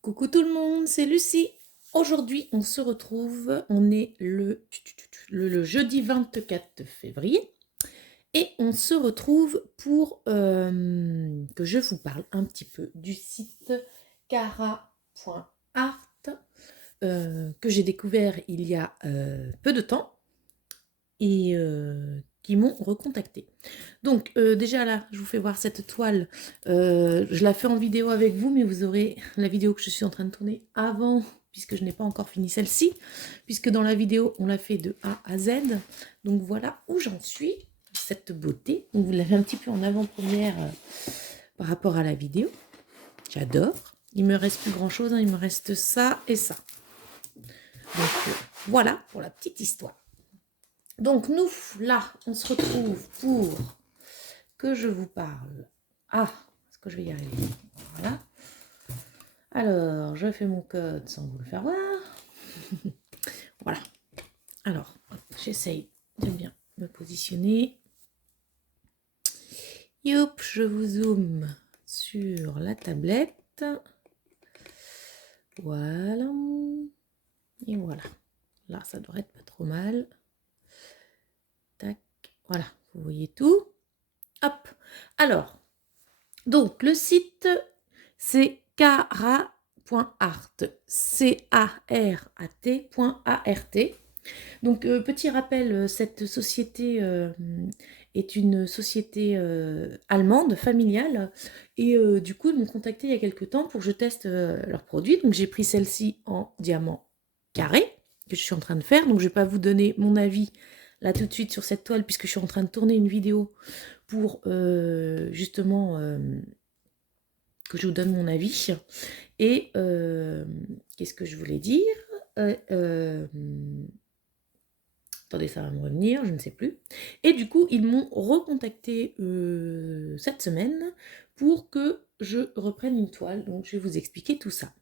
Coucou tout le monde, c'est Lucie. Aujourd'hui, on se retrouve, on est le jeudi 24 février et on se retrouve pour que je vous parle un petit peu du site cara.art que j'ai découvert il y a peu de temps et qui m'ont recontacté. Donc déjà là, je vous fais voir cette toile. Je la fais en vidéo avec vous, mais vous aurez la vidéo que je suis en train de tourner avant, puisque je n'ai pas encore fini celle-ci, puisque dans la vidéo, on l'a fait de A à Z. Donc voilà où j'en suis, cette beauté. Donc vous l'avez un petit peu en avant-première par rapport à la vidéo. J'adore. Il me reste plus grand-chose, hein, il me reste ça et ça. Donc voilà pour la petite histoire. Donc nous, là, on se retrouve pour que je vous parle. Ah, est-ce que je vais y arriver? Voilà. Alors, je fais mon code sans vous le faire voir. Voilà. Alors, j'essaye de bien me positionner. Youp, je vous zoome sur la tablette. Voilà. Et voilà. Là, ça devrait être pas trop mal. Tac. Voilà, vous voyez tout. Hop. Alors, donc, le site, c'est cara.art. C-A-R-A-T.A-R-T. Donc, petit rappel, cette société est une société allemande, familiale. Et du coup, ils m'ont contacté il y a quelques temps pour que je teste leurs produits. Donc, j'ai pris celle-ci en diamant carré, que je suis en train de faire. Donc, je ne vais pas vous donner mon avis là tout de suite sur cette toile, puisque je suis en train de tourner une vidéo pour justement que je vous donne mon avis. Et qu'est-ce que je voulais dire attendez, ça va me revenir, je ne sais plus. Et du coup, ils m'ont recontacté cette semaine pour que je reprenne une toile. Donc, je vais vous expliquer tout ça.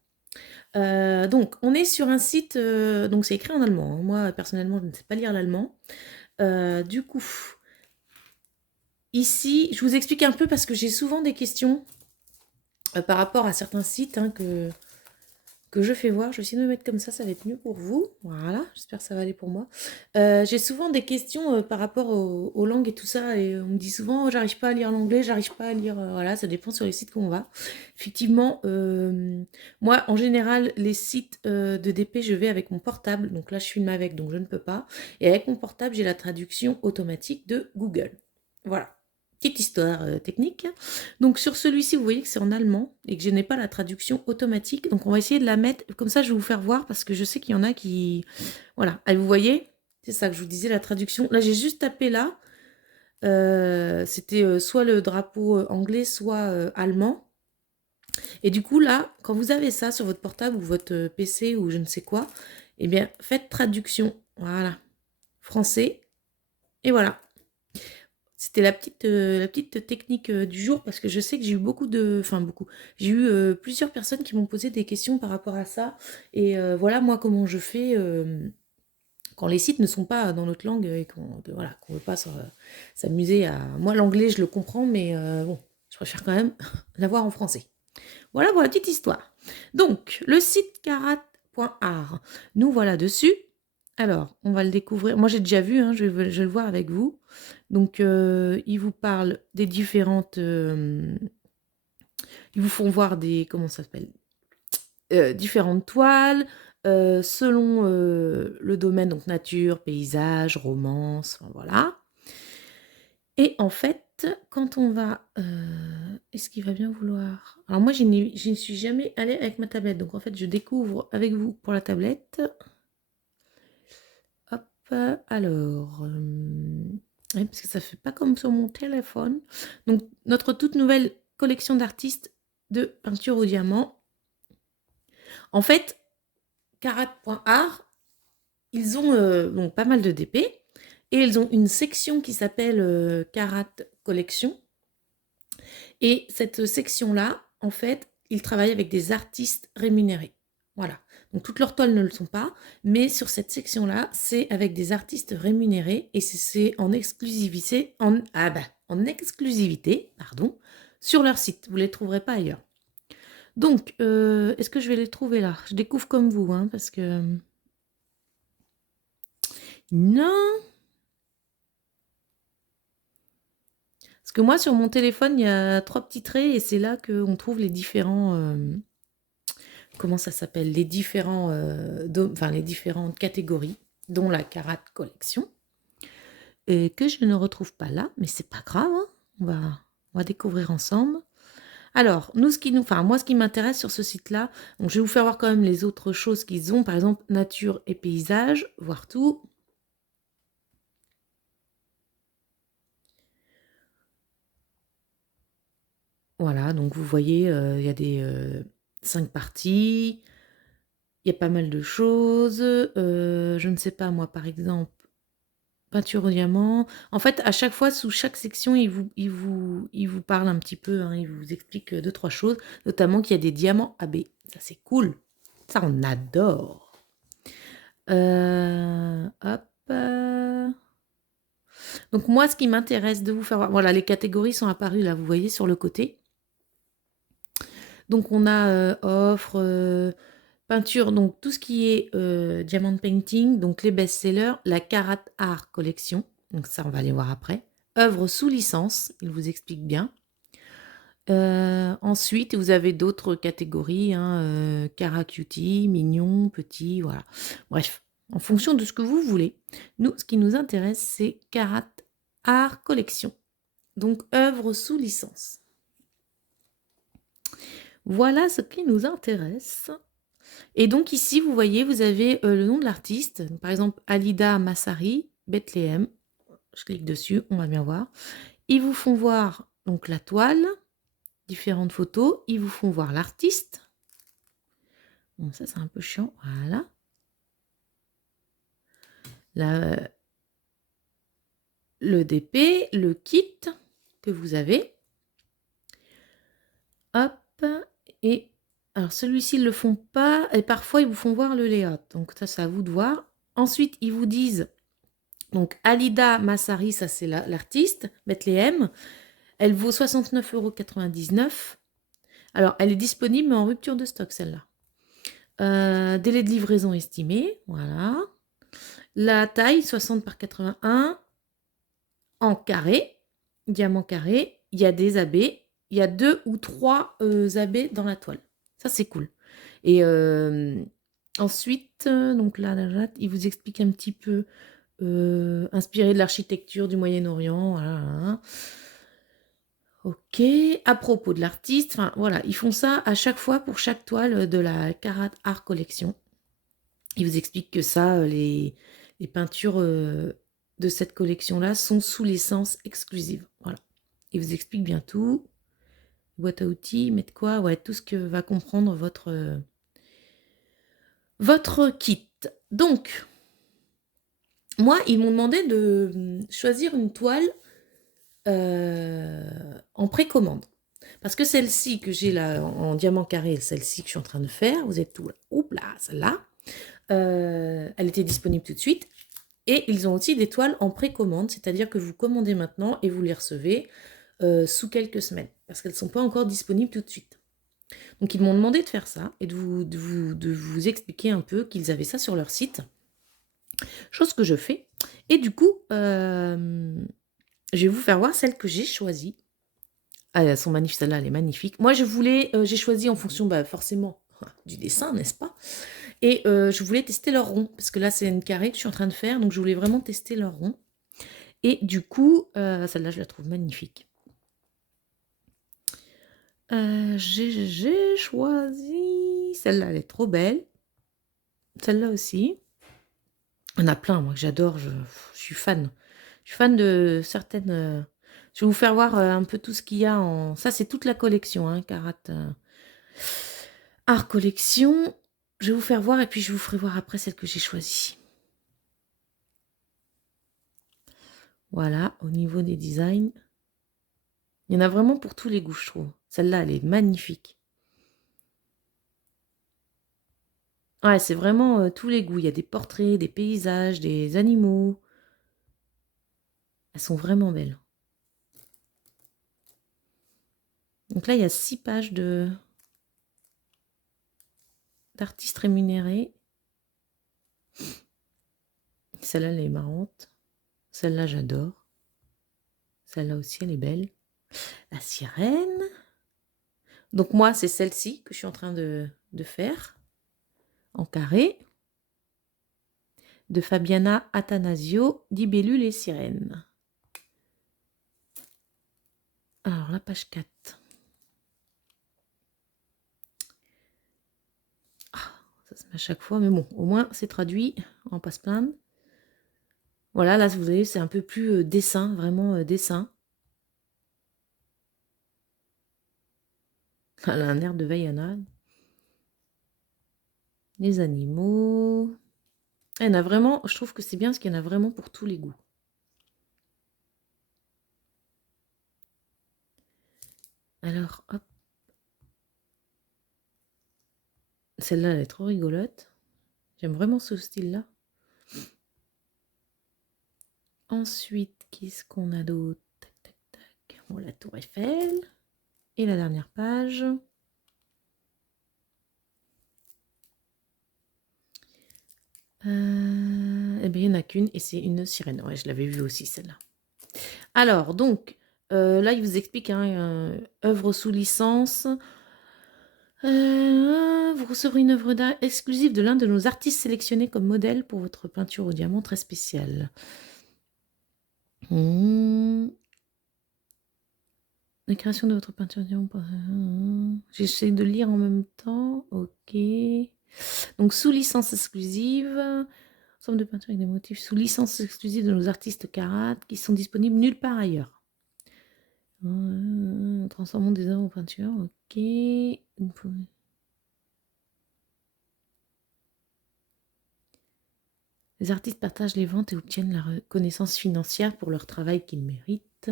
Donc, on est sur un site, donc c'est écrit en allemand. Hein. Moi, personnellement, je ne sais pas lire l'allemand. Du coup, ici, je vous explique un peu parce que j'ai souvent des questions par rapport à certains sites hein, que je fais voir. Je vais essayer de me mettre comme ça va être mieux pour vous. Voilà, j'espère que ça va aller pour moi. J'ai souvent des questions par rapport aux langues et tout ça, et on me dit souvent, oh, j'arrive pas à lire l'anglais, j'arrive pas à lire... voilà, ça dépend sur les sites qu'on va. Effectivement, moi, en général, les sites de DP, je vais avec mon portable, donc là, je filme avec, donc je ne peux pas. Et avec mon portable, j'ai la traduction automatique de Google. Voilà. Petite histoire technique. Donc sur celui-ci, vous voyez que c'est en allemand et que je n'ai pas la traduction automatique. Donc on va essayer de la mettre, comme ça je vais vous faire voir parce que je sais qu'il y en a qui... Voilà, allez, vous voyez, c'est ça que je vous disais, la traduction. Là j'ai juste tapé là, c'était soit le drapeau anglais, soit allemand. Et du coup là, quand vous avez ça sur votre portable ou votre PC ou je ne sais quoi, eh bien faites traduction, voilà, français, et voilà. C'était la petite technique du jour parce que je sais que j'ai eu beaucoup de... Enfin beaucoup. J'ai eu plusieurs personnes qui m'ont posé des questions par rapport à ça. Et voilà moi comment je fais quand les sites ne sont pas dans notre langue et qu'on voilà, qu'on ne veut pas s'amuser à... Moi l'anglais je le comprends mais bon, je préfère quand même l'avoir en français. Voilà pour la petite histoire. Donc le site carat.art, nous voilà dessus. Alors, on va le découvrir. Moi, j'ai déjà vu, hein, je vais le voir avec vous. Donc, ils vous parlent des différentes... ils vous font voir des... Comment ça s'appelle différentes toiles, selon le domaine, donc nature, paysage, romance, enfin, voilà. Et en fait, quand on va... est-ce qu'il va bien vouloir... Alors moi, je ne suis jamais allée avec ma tablette. Donc, en fait, je découvre avec vous pour la tablette. Hop, alors... oui, parce que ça fait pas comme sur mon téléphone. Donc, notre toute nouvelle collection d'artistes de peinture au diamant. En fait, carat.art, ils ont donc pas mal de DP et ils ont une section qui s'appelle Carat Collection. Et cette section-là, en fait, ils travaillent avec des artistes rémunérés. Voilà. Donc toutes leurs toiles ne le sont pas, mais sur cette section-là, c'est avec des artistes rémunérés et c'est en exclusivité, en exclusivité, pardon, sur leur site. Vous ne les trouverez pas ailleurs. Donc, est-ce que je vais les trouver là? Je découvre comme vous, hein, parce que... Non! Parce que moi, sur mon téléphone, il y a 3 petits traits et c'est là qu'on trouve les différents... comment ça s'appelle? Les différents... enfin, les différentes catégories, dont la Karat Collection. Et que je ne retrouve pas là, mais c'est pas grave, hein. On va découvrir ensemble. Alors, enfin, moi, ce qui m'intéresse sur ce site-là, donc je vais vous faire voir quand même les autres choses qu'ils ont, par exemple, nature et paysage, voir tout. Voilà, donc vous voyez, il y a des 5 parties, il y a pas mal de choses. Je ne sais pas, moi, par exemple, peinture au diamant. En fait, à chaque fois, sous chaque section, il vous parle un petit peu, hein, il vous explique 2-3 choses, notamment qu'il y a des diamants AB. Ça, c'est cool. Ça, on adore. Hop. Donc moi, ce qui m'intéresse de vous faire voir, voilà, les catégories sont apparues là, vous voyez, sur le côté. Donc on a offre, peinture, donc tout ce qui est diamond painting, donc les best-sellers, la Karat Art Collection, donc ça on va aller voir après. Œuvres sous licence, il vous explique bien. Ensuite, vous avez d'autres catégories, hein, Cara Cutie, mignon, petit, voilà. Bref, en fonction de ce que vous voulez. Nous, ce qui nous intéresse, c'est Karat Art Collection, donc œuvres sous licence. Voilà ce qui nous intéresse. Et donc ici, vous voyez, vous avez le nom de l'artiste, par exemple Alida Massari, Bethléem. Je clique dessus, on va bien voir. Ils vous font voir donc la toile, différentes photos, ils vous font voir l'artiste. Bon, ça c'est un peu chiant, voilà. Le DP, le kit que vous avez. Hop, et alors celui-ci, ils ne le font pas, et parfois ils vous font voir le layout, donc ça c'est à vous de voir. Ensuite, ils vous disent, donc Alida Massari, ça c'est l'artiste, Bethléem, elle vaut 69,99 €. Alors, elle est disponible, mais en rupture de stock, celle-là. Délai de livraison estimé, voilà. La taille, 60 par 81, en carré, diamant carré. Il y a des abbés. Il y a 2 ou 3 abbés dans la toile. Ça, c'est cool. Et ensuite, donc là, il vous explique un petit peu, inspiré de l'architecture du Moyen-Orient, voilà. Ok, à propos de l'artiste, enfin voilà, ils font ça à chaque fois pour chaque toile de la Karat Art Collection. Ils vous expliquent que ça, les peintures de cette collection-là sont sous licence exclusive. Voilà. Ils vous expliquent bien tout. Boîte à outils, mettre quoi? Ouais, tout ce que va comprendre votre kit. Donc, moi, ils m'ont demandé de choisir une toile en précommande. Parce que celle-ci que j'ai là en diamant carré, celle-ci que je suis en train de faire, vous êtes tout là, oups là, celle-là, elle était disponible tout de suite. Et ils ont aussi des toiles en précommande, c'est-à-dire que vous commandez maintenant et vous les recevez sous quelques semaines, parce qu'elles ne sont pas encore disponibles tout de suite. Donc ils m'ont demandé de faire ça et de vous expliquer un peu qu'ils avaient ça sur leur site, chose que je fais. Et du coup, je vais vous faire voir celle que j'ai choisie. Ah, elles sont magnifiques, celle-là, elle est magnifique. Moi, j'ai choisi en fonction, forcément, du dessin, n'est-ce pas? Et je voulais tester leur rond, parce que là, c'est une carré que je suis en train de faire, donc je voulais vraiment tester leur rond. Et du coup, celle-là, je la trouve magnifique. J'ai choisi... Celle-là, elle est trop belle. Celle-là aussi. Il y en a plein, moi, que j'adore, je suis fan. Je suis fan de certaines... Je vais vous faire voir un peu tout ce qu'il y a en... Ça, c'est toute la collection, hein, Karat Art Collection. Je vais vous faire voir et puis je vous ferai voir après celle que j'ai choisie. Voilà, au niveau des designs. Il y en a vraiment pour tous les goûts, je trouve. Celle-là, elle est magnifique. Ouais, c'est vraiment tous les goûts. Il y a des portraits, des paysages, des animaux. Elles sont vraiment belles. Donc là, il y a 6 pages de d'artistes rémunérés. Celle-là, elle est marrante. Celle-là, j'adore. Celle-là aussi, elle est belle. La sirène. Donc moi, c'est celle-ci que je suis en train de faire en carré. De Fabiana Attanasio, Libellule et sirène. Alors, la page 4. Ah, ça se met à chaque fois, mais bon, au moins, c'est traduit. On passe plein. Voilà, là, vous voyez, c'est un peu plus dessin, vraiment dessin. Elle a un air de Vaiana. Les animaux. Il y en a vraiment, je trouve que c'est bien parce qu'il y en a vraiment pour tous les goûts. Alors, hop. Celle-là, elle est trop rigolote. J'aime vraiment ce style-là. Ensuite, qu'est-ce qu'on a d'autre? Tac, tac, tac. Bon, la tour Eiffel. Et la dernière page. Eh bien, il n'y en a qu'une et c'est une sirène. Ouais, je l'avais vue aussi, celle-là. Alors, donc, là, il vous explique, hein, œuvre sous licence. Vous recevrez une œuvre d'art exclusive de l'un de nos artistes sélectionnés comme modèle pour votre peinture au diamant très spéciale. La création de votre peinture au diamant. J'essaie de lire en même temps. Ok. Donc, sous licence exclusive. Ensemble de peintures avec des motifs sous licence exclusive de nos artistes Karat qui sont disponibles nulle part ailleurs. Transformons des œuvres en peinture. Ok. Les artistes partagent les ventes et obtiennent la reconnaissance financière pour leur travail qu'ils méritent.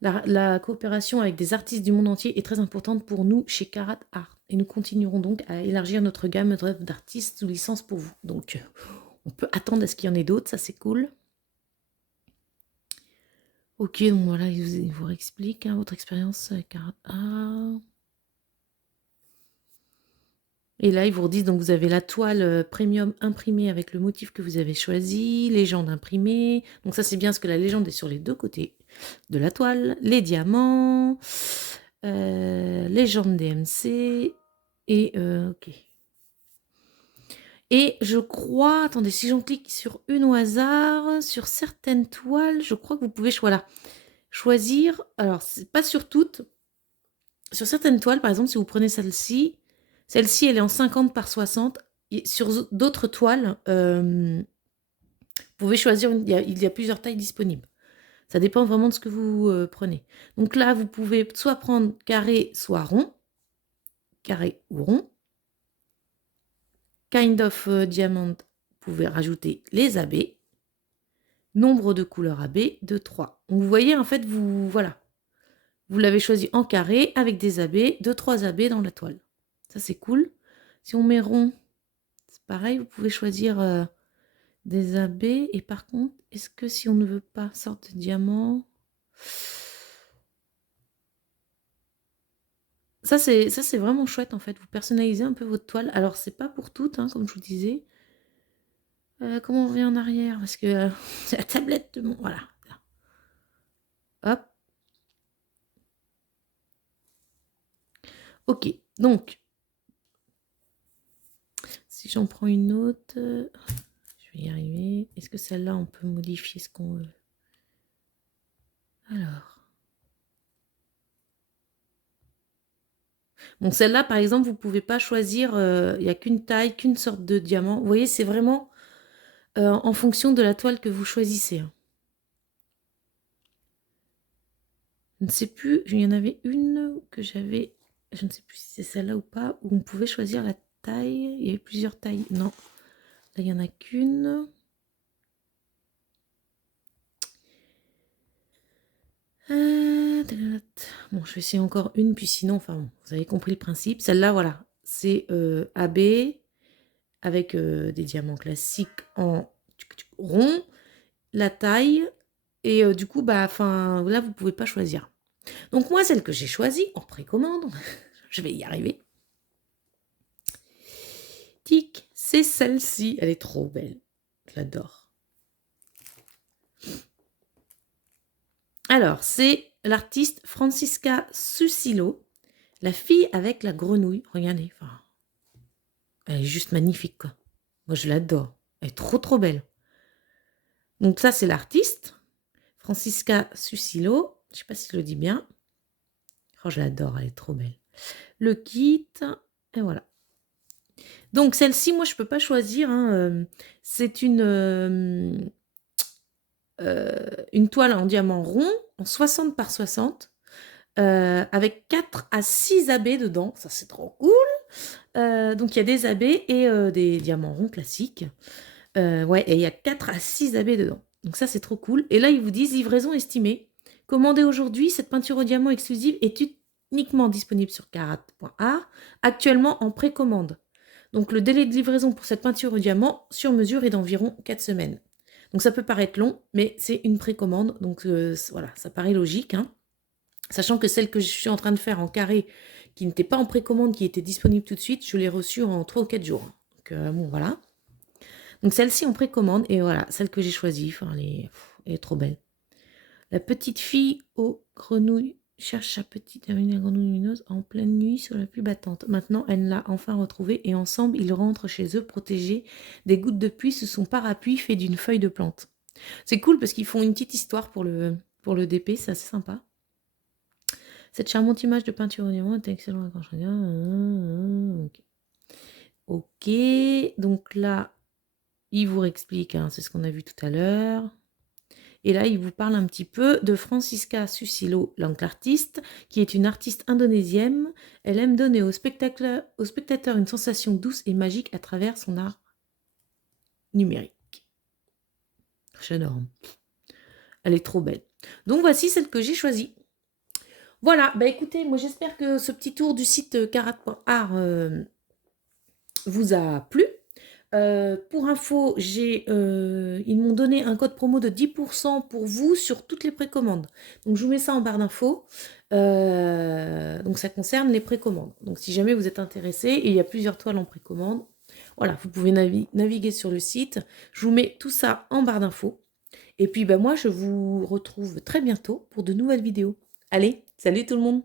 La coopération avec des artistes du monde entier est très importante pour nous chez Karat Art. Et nous continuerons donc à élargir notre gamme d'artistes sous licence pour vous. Donc, on peut attendre à ce qu'il y en ait d'autres, ça c'est cool. Ok, donc voilà, il vous explique votre expérience avec Karat Art. Et là, ils vous redisent, donc vous avez la toile premium imprimée avec le motif que vous avez choisi, légende imprimée. Donc ça, c'est bien parce que la légende est sur les deux côtés de la toile. Les diamants, légende DMC, et ok. Et je crois, attendez, si j'en clique sur une au hasard, sur certaines toiles, je crois que vous pouvez voilà, choisir, alors c'est pas sur toutes, sur certaines toiles, par exemple, si vous prenez celle-ci, celle-ci, elle est en 50 par 60. Et sur d'autres toiles, vous pouvez choisir, il y a plusieurs tailles disponibles. Ça dépend vraiment de ce que vous prenez. Donc là, vous pouvez soit prendre carré, soit rond. Carré ou rond. Kind of diamond, vous pouvez rajouter les AB. Nombre de couleurs AB, de 3. Donc vous voyez, en fait, voilà. Vous l'avez choisi en carré avec des AB, 2-3 AB dans la toile. Ça, c'est cool. Si on met rond, c'est pareil, vous pouvez choisir des AB. Et par contre, est-ce que si on ne veut pas sorte de diamant... Ça, c'est vraiment chouette, en fait. Vous personnalisez un peu votre toile. Alors, c'est pas pour toutes, hein, comme je vous disais. Comment on revient en arrière? Parce que c'est la tablette de mon... Voilà. Hop. Ok, donc... Si j'en prends une autre... je vais y arriver. Est-ce que celle-là, on peut modifier ce qu'on veut? Alors... Donc celle-là, par exemple, vous ne pouvez pas choisir, il n'y a qu'une taille, qu'une sorte de diamant. Vous voyez, c'est vraiment en fonction de la toile que vous choisissez. Je ne sais plus, il y en avait une que j'avais, je ne sais plus si c'est celle-là ou pas, où on pouvait choisir la taille. Il y avait plusieurs tailles. Non, là, il n'y en a qu'une. Bon, je vais essayer encore une, puis sinon, enfin, bon, vous avez compris le principe. Celle-là, voilà, c'est AB avec des diamants classiques en rond, la taille, et du coup, bah, enfin, là, vous pouvez pas choisir. Donc moi, celle que j'ai choisie en précommande, je vais y arriver. tic, c'est celle-ci. Elle est trop belle. Je l'adore. Alors, c'est l'artiste Francisca Susilo, la fille avec la grenouille. Regardez, enfin, elle est juste magnifique, quoi. Moi, je l'adore. Elle est trop, trop belle. Donc ça, c'est l'artiste, Francisca Susilo. Je ne sais pas si je le dis bien. Oh, je l'adore, elle est trop belle. Le kit, et voilà. Donc celle-ci, moi, je ne peux pas choisir. Hein. C'est une toile en diamant rond, en 60 par 60, avec 4 à 6 abbés dedans. Ça, c'est trop cool. Donc il y a des abbés et des diamants ronds classiques. Ouais, et il y a 4 à 6 abbés dedans. Donc ça, c'est trop cool. Et là, ils vous disent livraison estimée. Commandez aujourd'hui, cette peinture au diamant exclusive est uniquement disponible sur carat.art, actuellement en précommande. Donc le délai de livraison pour cette peinture au diamant sur mesure est d'environ 4 semaines. Donc ça peut paraître long, mais c'est une précommande. Donc voilà, ça paraît logique. Hein. Sachant que celle que je suis en train de faire en carré, qui n'était pas en précommande, qui était disponible tout de suite, je l'ai reçue en 3 ou 4 jours. Donc bon, voilà. Donc celle-ci en précommande, et voilà, celle que j'ai choisie, enfin, elle est trop belle. La petite fille aux grenouilles cherche sa petite amie, la grenouille lumineuse, en pleine nuit sur la pluie battante. Maintenant, elle l'a enfin retrouvée, et ensemble, ils rentrent chez eux, protégés des gouttes de pluie sous son parapluie fait d'une feuille de plante. C'est cool, parce qu'ils font une petite histoire pour le DP, c'est assez sympa. Cette charmante image de peinture au diamant est excellente. Ok, donc là, il vous réexplique, hein, c'est ce qu'on a vu tout à l'heure. Et là, il vous parle un petit peu de Francisca Susilo, l'artiste, qui est une artiste indonésienne. Elle aime donner au spectateur une sensation douce et magique à travers son art numérique. J'adore. Elle est trop belle. Donc voici celle que j'ai choisie. Voilà, bah écoutez, moi j'espère que ce petit tour du site carat.art vous a plu. Pour info, ils m'ont donné un code promo de 10% pour vous sur toutes les précommandes. Donc je vous mets ça en barre d'infos. Donc ça concerne les précommandes. Donc si jamais vous êtes intéressé, et il y a plusieurs toiles en précommande, voilà, vous pouvez naviguer sur le site. Je vous mets tout ça en barre d'infos. Et puis moi je vous retrouve très bientôt pour de nouvelles vidéos. Allez, salut tout le monde!